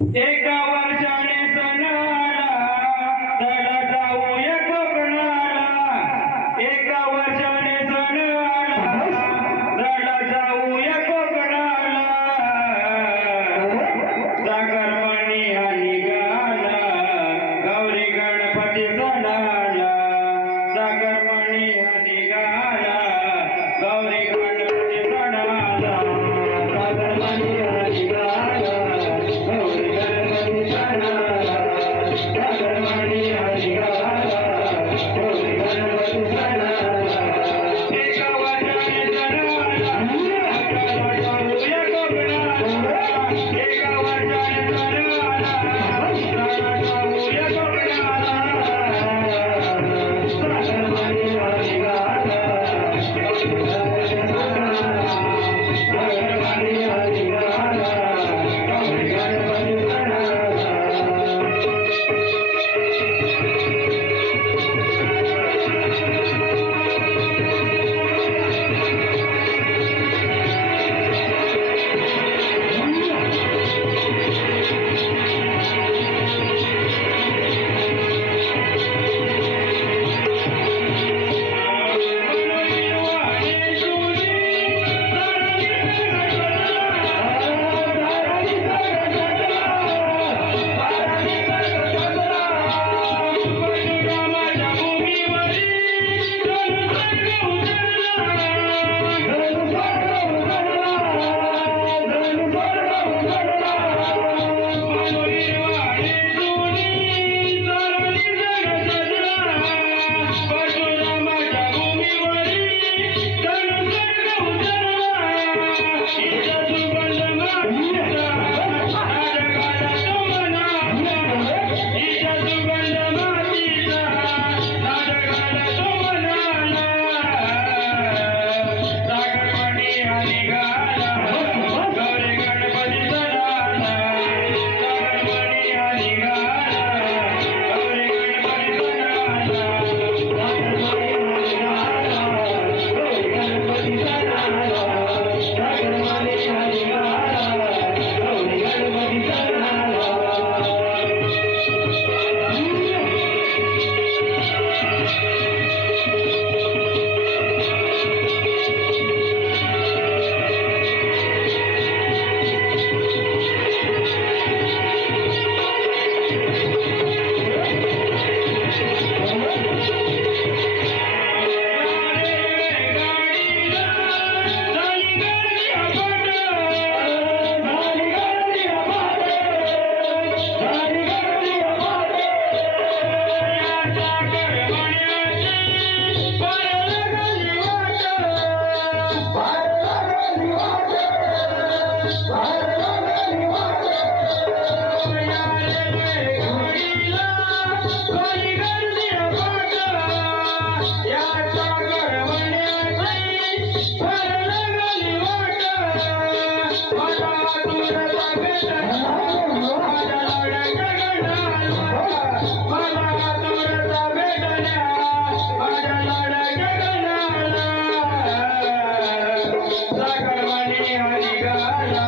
एका वर्षाने सण आला, चला जाऊया कोकणाला. एका वर्षाने सण आला, चला जाऊया कोकणाला. जागरमणी हा निघाला, गौरी गणपती सणाला. जागरमणी हा निघाला, गौरी गणपती सणाला. जागरमणी हा निघाला, गौरी गणपती सणाला. जागरमणी हा निघाला, गौरी गणपती सणाला. एका वर्षाने सण आला, चला जाऊया कोकणाला. एका वर्षाने सण आला, चला जाऊया कोकणाला. जागरमणी हा निघाला, गौरी गणपती सणाला. जागरमणी हा निघाला, गौरी गणपती सणाला. जागरमणी हा निघाला,